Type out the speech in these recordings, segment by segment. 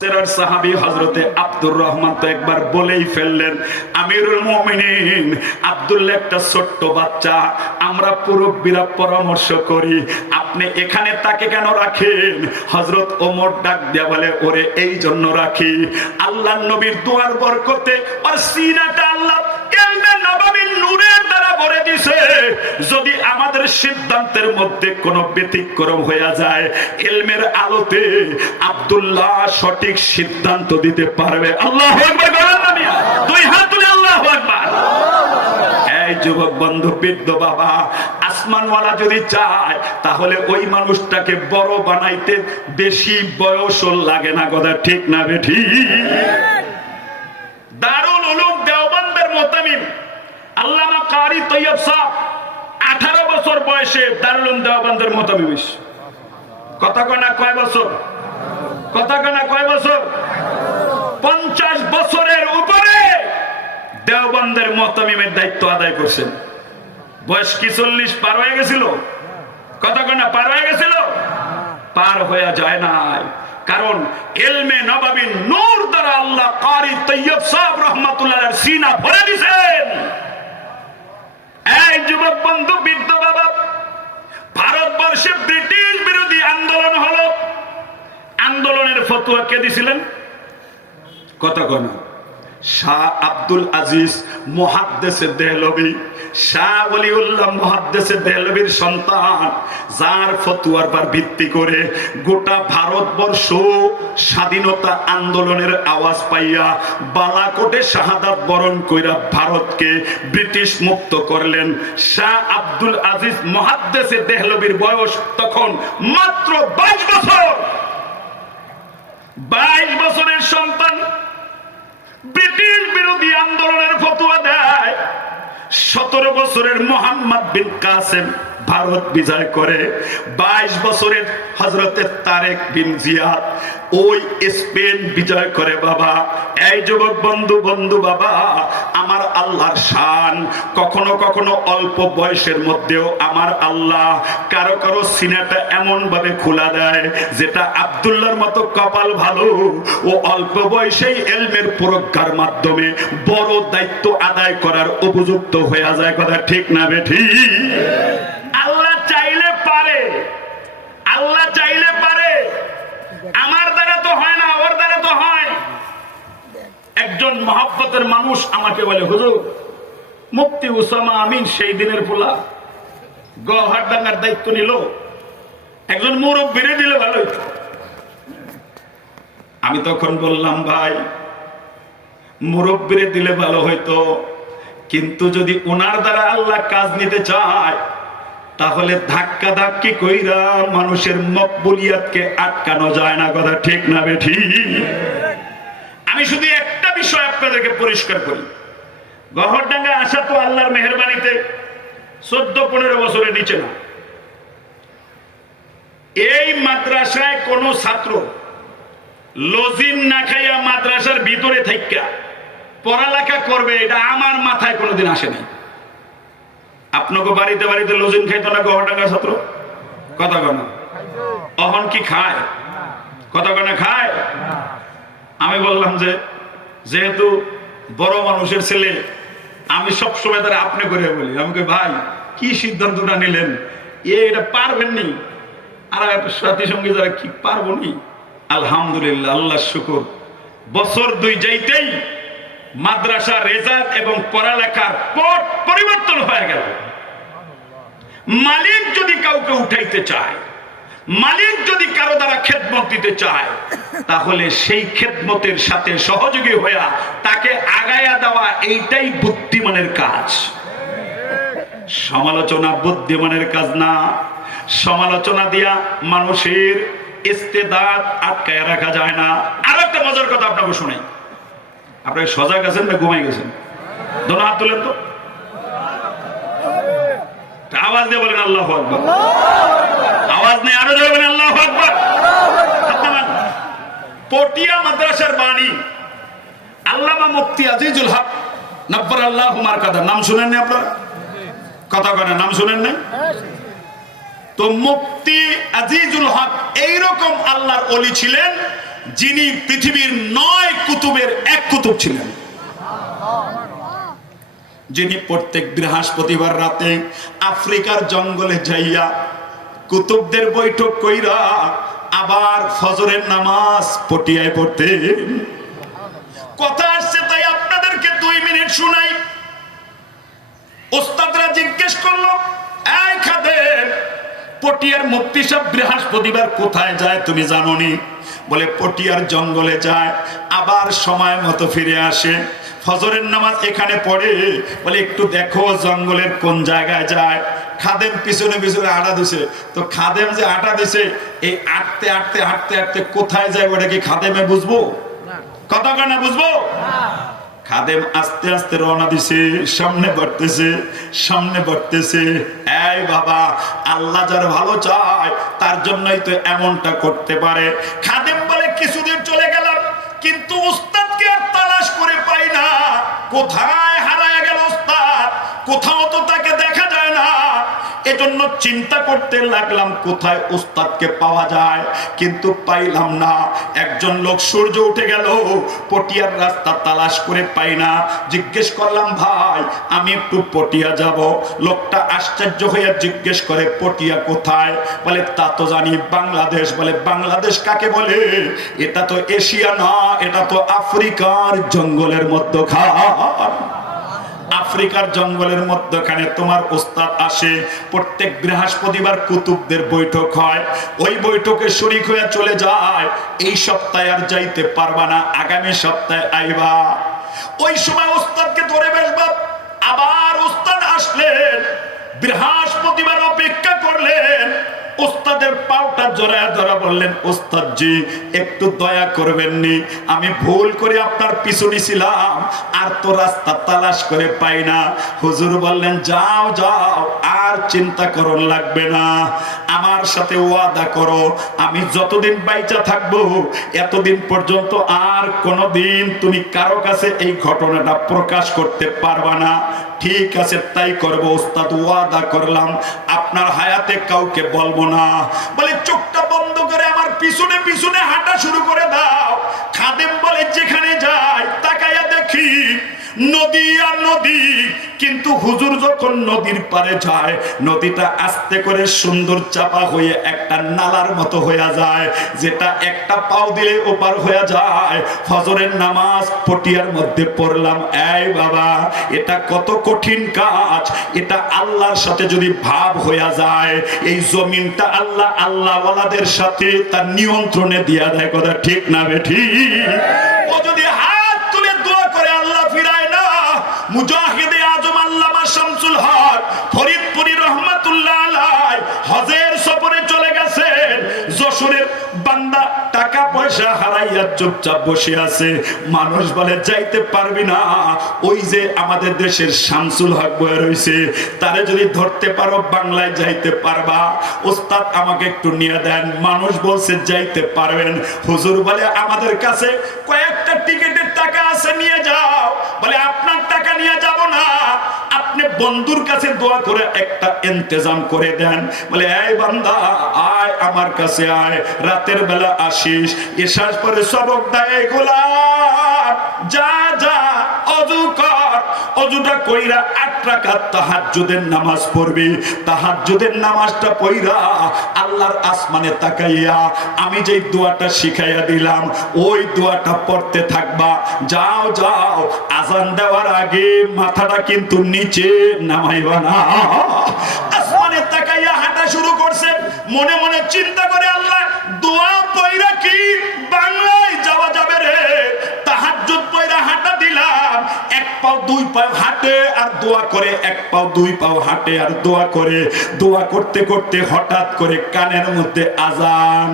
সাহাবী হযরতে আব্দুর রহমান তো একবার বলেই ফেললেন, আমিরুল মুমিনিন আব্দুল্লাহ একটা ছোট্ট বাচ্চা, আমরা মুরব্বিরা পরামর্শ করি আপনি এখানে তাকে কেন রাখেন? হযরত ওমর ডাক দিয়া বলে, ওরে এই জন্য রাখি, আল্লাহর নবীর দুয়ার বরকতে আর সিনাটা আল্লাহ ইলমে নববীর নূরের দ্বারা ভরে দিয়েছে। যদি আমাদের সিদ্ধান্তের মধ্যে কোনো ব্যতিক্রম হয়ে যায়, ইলমের আলোতে আব্দুল্লাহ সঠিক সিদ্ধান্ত দিতে পারবে। আল্লাহু আকবার বলেন না মিয়া, দুই হাত তুলে আল্লাহু আকবার। এই যুবক বন্ধু, বৃদ্ধ বাবা, আসমানওয়ালা যদি চায় তাহলে ওই মানুষটাকে বড় বানাইতে বেশি বয়সও লাগে না। কথা ঠিক না বেঠি? দারুল উলুম দেওবন্দের মুতামিম আল্লামা কারি তৈয়ব সাহেব 18 বছর বয়সে দারুল উলুম দেওবন্দের মুতামিম। কথা কয় না কয় বছর? কথা কয় না কয় বছর? 50 বছরের উপরে দেওবন্দের মুতামিমের দায়িত্ব আদায় করছেন। বয়স কি 40 পার হয়ে গেছিল? কথা কয় না পার হয়ে গেছিল? পার হয়ে যায় নাই, কারণ ইলমে নববীর নূর দ্বারা আল্লাহ কারি তৈয়ব সাহেব রাহমাতুল্লাহ আলাইহির সিনা ভরে দিয়েছেন। এই যুবক বন্ধু, বৃদ্ধ বাবা, ভারতবর্ষে ব্রিটিশ বিরোধী আন্দোলন হলো। আন্দোলনের ফতোয়া কে দিছিলেন? কথা কয় না? শাহ আব্দুল আজিজ মুহাদ্দিসে দেহলভী, শাহ ওলিউল্লাহ মুহাদ্দিসে দেহলভীর সন্তান, যার ফতোয়ার পর ভিত্তি করে গোটা ভারতবর্ষ স্বাধীনতা আন্দোলনের আওয়াজ পাইয়া বালাকোটে শাহাদাত বরণ কইরা ভারতকে ব্রিটিশ মুক্ত করলেন। শাহ আব্দুল আজিজ মুহাদ্দিসে দেহলভীর বয়স তখন মাত্র 22 বছর। 22 বছরের সন্তান ব্রিটিশ বিরোধী আন্দোলনের ফতোয়া দেয়। 17 বছরের মোহাম্মদ বিন কাসেম ভারত বিজয় করে। 22 বছরের হযরতে তারেক বিন জিয়াদ ওই স্পেন বিজয় করে। বাবা, এই যুবক বন্ধু, বন্ধু বাবা, আমার আল্লাহর শান কখনো কখনো অল্প বয়সের মধ্যেও আমার আল্লাহ কারো কারো সিনাটা এমন ভাবে খোলা দেয় যেটা আব্দুল্লাহর মতো কপাল ভালো, ও অল্প বয়সেই ইলমের প্রজ্ঞার মাধ্যমে বড় দায়িত্ব আদায় করার উপযুক্ত হয়ে যায়। কথা ঠিক না বেঠি? আল্লাহ চাইলে পারে, আল্লাহ চাইলে পারে। আমার দ্বারা তো হয় না, ওর দ্বারা তো হয়। একজন মহব্বতের মানুষ আমাকে বলে, হুজুর মুফতি উসামা আমিন সেই দিনের পোলা গওহারডাঙ্গার দায়িত্ব নিল, একজন মুরব্বিরে দিলে ভালো হইতো। আমি তখন বললাম, ভাই মুরব্বিরে দিলে ভালো হইতো, কিন্তু যদি ওনার দ্বারা আল্লাহ কাজ নিতে চায় তাহলে ধাক্কা ধাক্কি কইরা মানুষের মকবুলিয়াতকে আটকানো যায় না। কথা ঠিক না বেঠি? আমি শুধু একটা বিষয় আপনাদেরকে পরিষ্কার করি, গওহারডাঙ্গা আসা তো আল্লাহর মেহেরবানিতে 14-15 বছরের নিচে না। এই মাদ্রাসায় কোন ছাত্র লজিন না খাইয়া মাদ্রাসার ভিতরে থাইকা পড়ালেখা করবে, এটা আমার মাথায় কোনোদিন আসেনি। আপনাকে বাড়িতে বাড়িতে লজিন খাইতো না গওহারডাঙ্গার ছাত্র? কথা কনা অহন কি খায়? কথা কনা খায়? আমি বললাম যে যেহেতু বড় মানুষের ছেলে, আমি সবসময় তারা আপনি করে বলি। আমাকে ভাই কি সিদ্ধান্তটা নিলেন? এটা পারবেন নি? আর সাথী সঙ্গে যারা কি পারবো নি? আলহামদুলিল্লাহ, আল্লাহ শুকর, বছর 2 যাইতেই মাদ্রাসা রেজাল্ট এবং পড়ালেখার পথ পরিবর্তন হয়ে গেল। মালিক যদি কাউকে উঠাইতে চায়, মালিক যদি কারো দ্বারা খেদমত দিতে চায়, তাহলে সেই খেদমতের সাথে সহযোগী হইয়া তাকে আগায়া দেওয়া, এইটাই বুদ্ধিমানের কাজ। সমালোচনা বুদ্ধিমানের কাজ না। সমালোচনা দিয়া মানুষের ইস্তেদাদ আটকায় রাখা যায় না। আর একটা মজার কথা আপনাকে শোনাই। আপনাকে সজাগ আছেন না ঘুমাই গেছেন? দোনো হাত তুলেন তো, আওয়াজ দিয়ে বলেন আল্লাহু আকবার। আওয়াজ নেই, আরো জোরে বলেন আল্লাহু আকবার। পটিয়া মাদ্রাসার বাণী আল্লামা মুফতি আজিজুল হক নব্বরাল্লাহু মারকাদা, নাম শুনেন না আপনারা? কথা কয় না, নাম শুনেন নাই? তো মুফতি আজিজুল হক এইরকম আল্লাহর ওলি ছিলেন, যিনি পৃথিবীর 9 কুতুবের এক কুতুব ছিলেন, যিনি প্রত্যেক বৃহস্পতিবার রাতে আফ্রিকার জঙ্গলে যাইয়া কুতুবদের বৈঠক কইরা আবার ফজরের নামাজ পটিয়ায় পড়তেন। কথা আসছে তাই আপনাদেরকে 2 মিনিট শুনাই। ওস্তাদরা জিজ্ঞেস করলো, এই খাদেম, পটিয়ার মুফতি সাহেব বৃহস্পতিবার কোথায় যায় তুমি জানোনি? বলে পটিয়ার জঙ্গলে যায়, আবার সময় মতো ফিরে আসে, ফজরের নামাজ এখানে পড়ে। বলে একটু দেখো জঙ্গলের কোন জায়গায় যায়। খাদেম পিছনে পিছনে আটা দিছে। তো খাদেম যে আটা দিছে, এই আটতে আটতে হাঁটতে হাঁটতে কোথায় যায় ওটা কি খাদেমে বুঝবো? কথা কেন বুঝবো? খাদেম আস্তে আস্তে রওনা দিছে, সামনে বাড়তেছে, সামনে বাড়তেছে। এই বাবা, আল্লাহ যার ভালো চায় তার জন্যই তো এমনটা করতে পারে। খাদেম বলে কিছুদিন চলে গেলাম, কিন্তু উস্তাদকে আর তালাশ করে পাই না। কোথায় হারায় গেল উস্তাদ? কোথাও তো তাকে দেখা যায় না। এজন্য চিন্তা করতে লাগলাম কোথায় উস্তাদকে পাওয়া যায়, কিন্তু পাইলাম না। একজন লোক সূর্য উঠে গেল, পটিয়ার রাস্তা তালাশ করে পাই না। জিজ্ঞেস করলাম, ভাই আমি একটু পটিয়া যাব। লোকটা আশ্চর্য হয়ে জিজ্ঞেস করে, পটিয়া কোথায়? বলে তা তো জানি, বাংলাদেশ। বলে বাংলাদেশ কাকে বলে? এটা তো এশিয়া না, এটা তো আফ্রিকার জঙ্গলের মধ্যখান। আফ্রিকার জঙ্গলের মধ্যখানে তোমার ওস্তাদ আসে। প্রত্যেক বৃহস্পতিবার কুতুবদের বৈঠক হয়, ওই বৈঠকে শরীক হয়ে চলে যায়। এই সপ্তাহে আর যাইতে পারবা না, আগামী সপ্তাহে আইবা। ওই সময় ওস্তাদকে ধরে বেসবা। আবার ওস্তাদ আসলেন, বৃহস্পতিবার অপেক্ষা করলেন। ওস্তাদের পাউটা জড়ায় ধরা বললেন, ওস্তাদ জি একটু দয়া করবেন নি, আমি ভুল করে আপনার পিছনে ছিলাম, আর তো রাস্তা তালাশ করে পাই না। হুজুর বললেন, যাও যাও, আর চিন্তা করন লাগবে না, আমার সাথে ওয়াদা করো, আমি যতদিন বাইচা থাকবো এতদিন পর্যন্ত আর কোনোদিন তুমি কারো কাছে এই ঘটনাটা প্রকাশ করতে পারবা না। ঠিক আছে তাই করবো ওস্তাদ, ওয়াদা করলাম, আপনার হায়াতে কাউকে বলবো না। বলে চোখটা বন্ধ করে আমার পিছনে পিছনে হাঁটা শুরু করে দাও। খাদেম বলে যেখানে যাই তাকাইয়া দেখি নদী আর নদী, কিন্তু হুজুর যখন নদীর পারে যায়, নদীটা আস্তে করে সুন্দর চাপা হয়ে একটা নালার মতো হয়ে যায়, যেটা একটা পাও দিলে ওপার হয়ে যায়। ফজরের নামাজ পটিয়ার মধ্যে পড়লাম। এই বাবা, এটা কত কঠিন কাজ! এটা আল্লাহর সাথে যদি ভাব হয়ে যায়, এই জমিনটা আল্লাহ আল্লাহওয়ালাদের সাথে তার নিয়ন্ত্রণে দিয়া দেয়। কথা ঠিক না বেঠি? ও যদি হাত তুলে দোয়া করে আল্লাহ ফিরায় না। মুজাহিদে আজম আল্লামা শামসুল হক ফরিদপুরি রহমাতুল্লাহ আলাইহি হজের সফরে চলে গেছেন। যশোরের বান্দা টাকা পয়সা হারাইয়া চুপচাপ বসে আছে। মানুষ বলে যাইতে পারবি না, ওই যে আমাদের দেশের শামসুল হক বয়ে রয়েছে, তারে যদি ধরতে পারো বাংলায় যাইতে পারবা। ওস্তাদ আমাকে একটু নিয়ে দেন। মানুষ বলছে যাইতে পারবেন। হুজুর বলে আমাদের কাছে কয়েকটা টিকিটের টাকা আছে, নিয়ে যাও। বলে আপনার টাকা নিয়ে যাব না, আপনি বন্ধুর কাছে দোয়া করে একটা ইন্তজাম করে দেন। বলে এই বান্দা আয় আমার কাছে আয়, রাতের বেলা আসিস, এসার পরে সবক দেয় গোলাম, যা যা অজু কর, অজুটা কইরা 8 রাকাত তাহাজ্জুদের নামাজ পড়বি। তাহাজ্জুদের নামাজটা পড়া আল্লাহর আসমানে তাকাইয়া আমি যে দোয়াটা শিখাইয়া দিলাম ওই দোয়াটা পড়তে থাকবা। যাও যাও, আজান দেওয়ার আগে মাথাটা কিন্তু নিচে নামাইবা না। আসমানে তাকাইয়া হাঁটা শুরু করছে। মনে মনে চিন্তা করে, আল্লাহ দোয়া পড়া কি বাংলায় যাওয়া যাবে রে? তাহাজ্জুদ পড়া হাঁটা দিলাম, 1 পাও 2 পাও হাঁটে আর দোয়া করে, 1 পাও 2 পাও হাঁটে আর দোয়া করে। দোয়া করতে করতে হঠাৎ করে কানের মধ্যে আজান।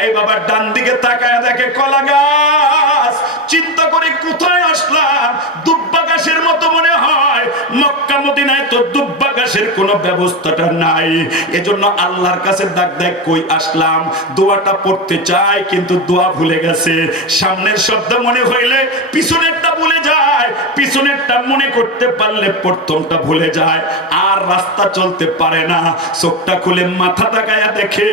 এই বাবা ডান দিকে তাকায় দেখে কলা গাছ। চিন্তা করে কোথায় আসলাম? দুব্বা গাছের মতো মনে হয়। মক্কা মদিনায় তো দুব্বা গাছের কোন কোনো ব্যবস্থাটা নাই। এজন্য আল্লাহর কাছে ডাক দেয়, কই আসলাম, দোয়াটা পড়তে চাই কিন্তু দোয়া ভুলে গেছে। সামনের শব্দ মনে হইলে পিছনেরটা ভুলে যায়, পিছনেরটা মনে করতে পারলে প্রথমটা ভুলে যায়, আর রাস্তা চলতে পারে না। চোখটা খুলে মাথা তাকায়া দেখে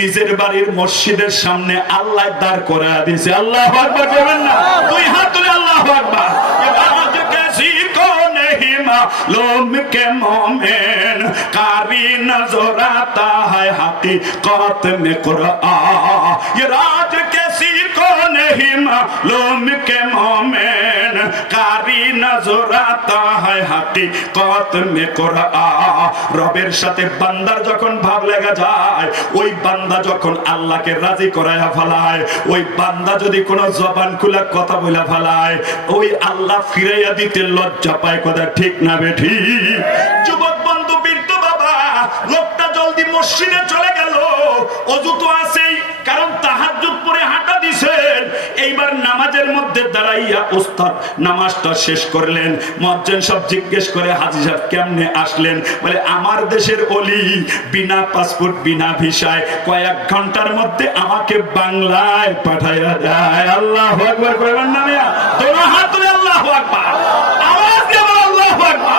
নিজের বাড়ির মসজিদের সামনে আল্লাহ দাঁড় করায়া দিয়েছে। আল্লাহু আকবার বলবেন না? দুই হাত তুলে আল্লাহু আকবার। मालूम के मोमिन कारी नजर आता है हकीकत में कुरान। ये राज किसी को नहीं मालूम के मोमिन कारी नजर आता है हकीकत में कुरान। রবের সাথে বান্দার যখন ভাব লেগে যায়, ওই বান্দা যখন আল্লাহকে রাজি করায়া ফেলায়, ওই বান্দা যদি কোনো জবান খুলে কথা বলে ফেলায়, ওই আল্লাহ ফিরাইয়া দিতে লজ্জা পায়। কথা ঠিক না বেঠি? যুবক বন্ধু, বৃদ্ধ বাবা, লোকটা জলদি মসজিদে চলে গেল। অজু তো আছেই, কারণ তাহাজ্জুদ পড়ে হাঁটা দিছেন। এইবার নামাজের মধ্যে দাঁড়াইয়া উস্তাদ নামাজটা শেষ করলেন। মুয়াজ্জিন সব জিজ্ঞেস করে, হাজী সাহেব কেমনে আসলেন? বলে, আমার দেশের ওলি, বিনা পাসপোর্ট বিনা ভিসায় কয়েক ঘন্টার মধ্যে আমাকে বাংলায় পাঠাইয়া যায়। আল্লাহু আকবার কইবেন না মিয়া? দোনো হাত তুলে আল্লাহু আকবার, আওয়াজ দিয়ে বলো আল্লাহু আকবার।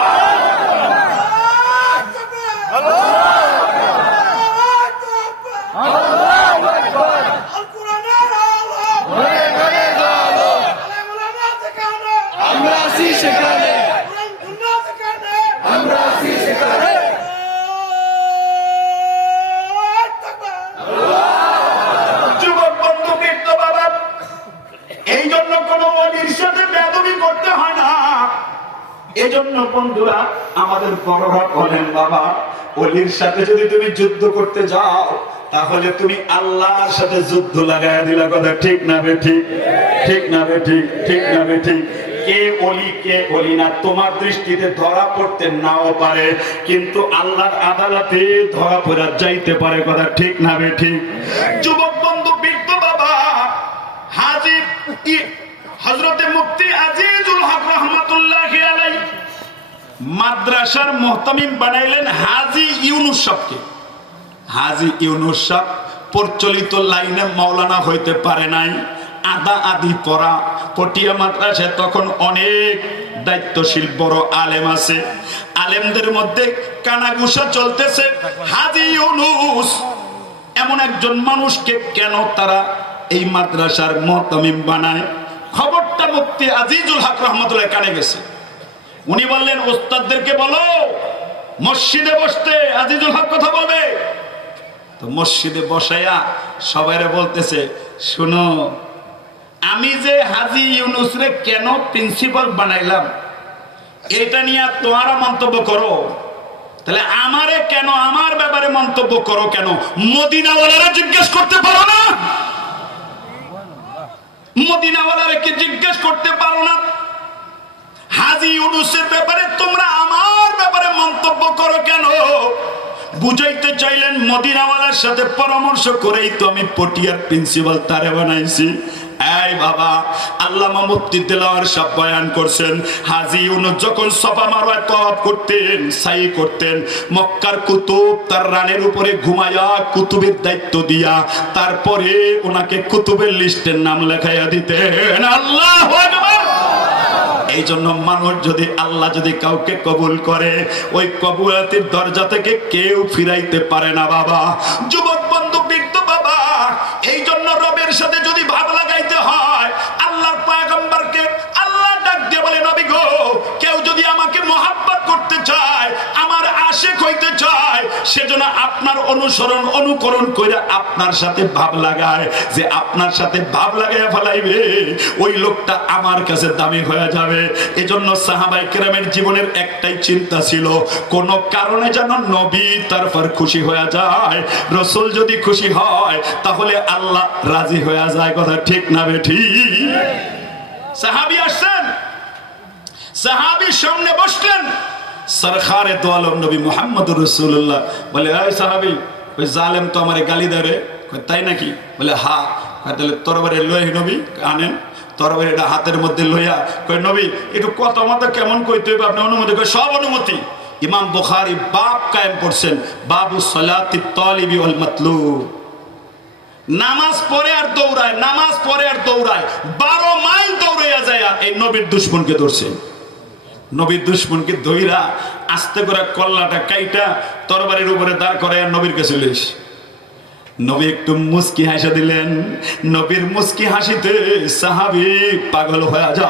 এজন্য বন্ধুরা, আমাদের বড়রা বলেন, বাবা, ওলির সাথে যদি তুমি যুদ্ধ করতে যাও, তাহলে তুমি আল্লাহর সাথে যুদ্ধ লাগায় দিলা। কথা ঠিক না বেঠিক? ঠিক না বেঠিক? ঠিক না বেঠিক? কে ওলি কে ওলি না তোমার দৃষ্টিতে ধরা পড়তে নাও পারে, কিন্তু আল্লাহর আদালতে ধরা পড়া যাইতে পারে। কথা ঠিক না বেঠিক? যুবক বন্ধু, বৃদ্ধ বাবা, হাজী হযরতে মুফতি আজিজুল হক রাহমাতুল্লাহি আলাইহি মাদ্রাসার মুহতামিম বানাইলেন হাজী ইউনুস সাহেবকে। হাজী ইউনুস সাহেব প্রচলিত লাইনে মাওলানা হইতে পারে নাই, আদা আদি পড়া। পটিয়া মাদ্রাসায় তখন অনেক দায়িত্বশীল বড় আলেম আছে, আলেমদের মধ্যে কানাঘুষা চলতেছে। হাজী ইউনুস এমন একজন মানুষকে কেন তারা এই মাদ্রাসার মুহতামিম বানায়? খবরটা মুফতি আজিজুল হক রহমাতুল্লাহ কানে গেছে। উনি বললেন, ওস্তাদদেরকে বলো মসজিদে বসতে, আজিজুল হক কথা বলবে। তো মসজিদে বসায়া সবাইরে বলতেছে, শুনো, আমি যে হাজী ইউনুস রে কেন প্রিন্সিপাল বানাইলাম, এটা নিয়ে তোমরা মন্তব্য করো। তাহলে আমারে কেন, আমার ব্যাপারে মন্তব্য করো কেন? মদিনাওয়ালারা জিজ্ঞেস করতে পারো না? মদিনাওয়ালারা কি জিজ্ঞেস করতে পারো না? হাজী ইউনুসের ব্যাপারে তোমরা আমার ব্যাপারে মন্তব্য করো কেন? বুঝাইতে চাইলেন, মদিনাওয়ালার সাথে পরামর্শ করেই তো আমি পটিয়ার প্রিন্সিপাল তারে বানাইছি। এই বাবা, আল্লামা মুফতি দেলাওয়ার সাহেব বয়ান করছেন, হাজী ইউনুস যখন সফা মারওয়ায় তওয়াফ করতেন, সাই করতেন, মক্কার কুতুব তার রানের উপরে ঘুমায়া কুতুবের দায়িত্ব দিয়া তারপরে ওনাকে কুতুবের লিস্টের নাম লেখাইয়া দিতেন। আল্লাহু আকবার। এই জন্য মানুষ যদি, আল্লাহ যদি কাউকে কবুল করে, ওই কবুলাতের দরজা থেকে কেউ ফিরাইতে পারে না বাবা। যুবক বন্ধু, বৃদ্ধ বাবা, এই জন্য রবের সাথে যদি ভাব লাগাইতে হয়, আল্লাহর পয়গম্বরকে আল্লাহ ডাক দিয়ে বলে, নবী গো, কেউ যদি আমাকে মহাব্বত করতে চায়, আমার আশিক হইতে চায়, সেজন্য আপনার অনুসরণ অনুকরণ করে আপনার সাথে ভাব লাগায়। যে আপনার সাথে ভাব লাগাইয়া ফেলাইবে, ওই লোকটা আমার কাছে দামি হয়ে যাবে। এজন্য সাহাবায়ে কেরামের জীবনের একটাই চিন্তা ছিল, কোন কারণে যেন নবী তারপর খুশি হয়ে যায়। রাসূল যদি খুশি হয়, তাহলে আল্লাহ রাজি হয়ে যায়। কথা ঠিক না বেঠি? সাহাবী আসছেন, সাহাবীর সামনে বসলেন সরকারে দো আলম নবী মুহাম্মদুর রাসূলুল্লাহ। বলে, এই সাহাবী, ওই জালেম তো আমারে গালি দেয় রে। তাই নাকি? বলে, হ্যাঁ। তাহলে তরবারি লই নবী, আনেন। তরবারিটা হাতের মধ্যে লইয়া কই, নবী একটু কথা মতো কেমন কইতে হইবে, আপনি অনুমতি? কই, সব অনুমতি। ইমাম বুখারী বাব কায়েম করছেন, বাবু সালাতি তালিবি ওয়াল মাতলুব। নামাজ পড়ে আর দৌড়ায়, নামাজ পড়ে আর দৌড়ায়, 12 মাইল দৌড়াইয়া যায় এই নবীর দুশমনকে ধরছে। নবীর দুশমনকে ধইরা আস্তে করে কল্লাটা কাইটা তরবারির উপরে দাঁড় করায় নবীর কাছে চলে এসে নবী একটু মুস্কি হাসি দিলেন। নবীর মুস্কি হাসিতে সাহাবী পাগল হয়ে যায়।